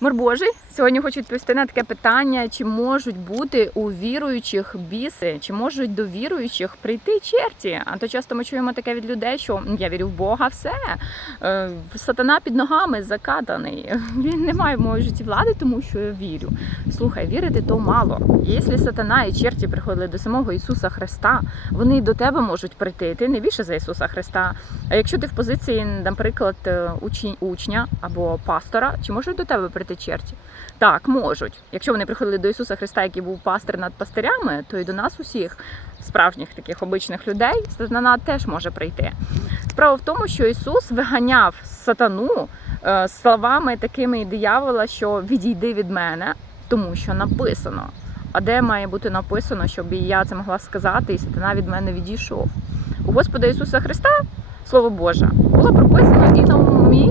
Мир Божий, сьогодні хочу відповісти на таке питання: чи можуть бути у віруючих біси, чи можуть до віруючих прийти черті? А то часто ми чуємо таке від людей, що я вірю в Бога, все Е, сатана під ногами закатаний. Він не має в моєму житті влади, тому що я вірю. Слухай, вірити то мало. Якщо сатана і черті приходили до самого Ісуса Христа, вони до тебе можуть прийти. Ти не більше за Ісуса Христа. А якщо ти в позиції, наприклад, е, учня або пастора, чи можуть до тебе прийти черті? Так, можуть. Якщо вони приходили до Ісуса Христа, який був пастир над пастирями, то і до нас усіх, справжніх таких обичних людей, сатана теж може прийти. Справа в тому, що Ісус виганяв сатану е, словами такими і диявола, що відійди від мене, тому що написано. А де має бути написано, щоб і я це могла сказати, і сатана від мене відійшов? У Господа Ісуса Христа, Слово Боже, було прописано і на умі,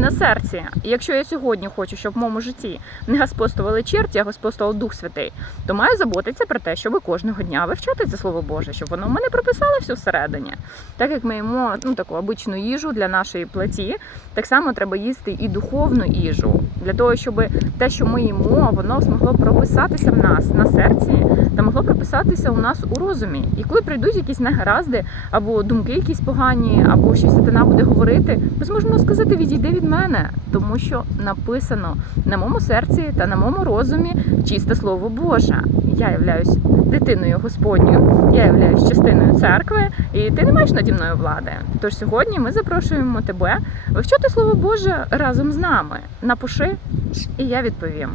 на серці. І якщо я сьогодні хочу, щоб в моєму житті не господствували черті, а господствував Дух Святий, то маю заботитися про те, щоб кожного дня вивчати це Слово Боже, щоб воно в мене прописало все всередині. Так як ми їмо ну, таку обичну їжу для нашої плоті, так само треба їсти і духовну їжу для того, щоб те, що ми їмо, воно змогло прописатися в нас на серці та могло прописатися у нас у розумі. І коли прийдуть якісь негаразди або думки якісь погані, або щось сатана буде говорити, ми зможемо сказати відійди від мене, тому що написано на моєму серці та на моєму розумі чисте слово Боже. Я являюсь дитиною Господньою, я являюсь частиною церкви, і ти не маєш наді мною влади. Тож сьогодні ми запрошуємо тебе вивчати слово Боже разом з нами. Напиши, і я відповім.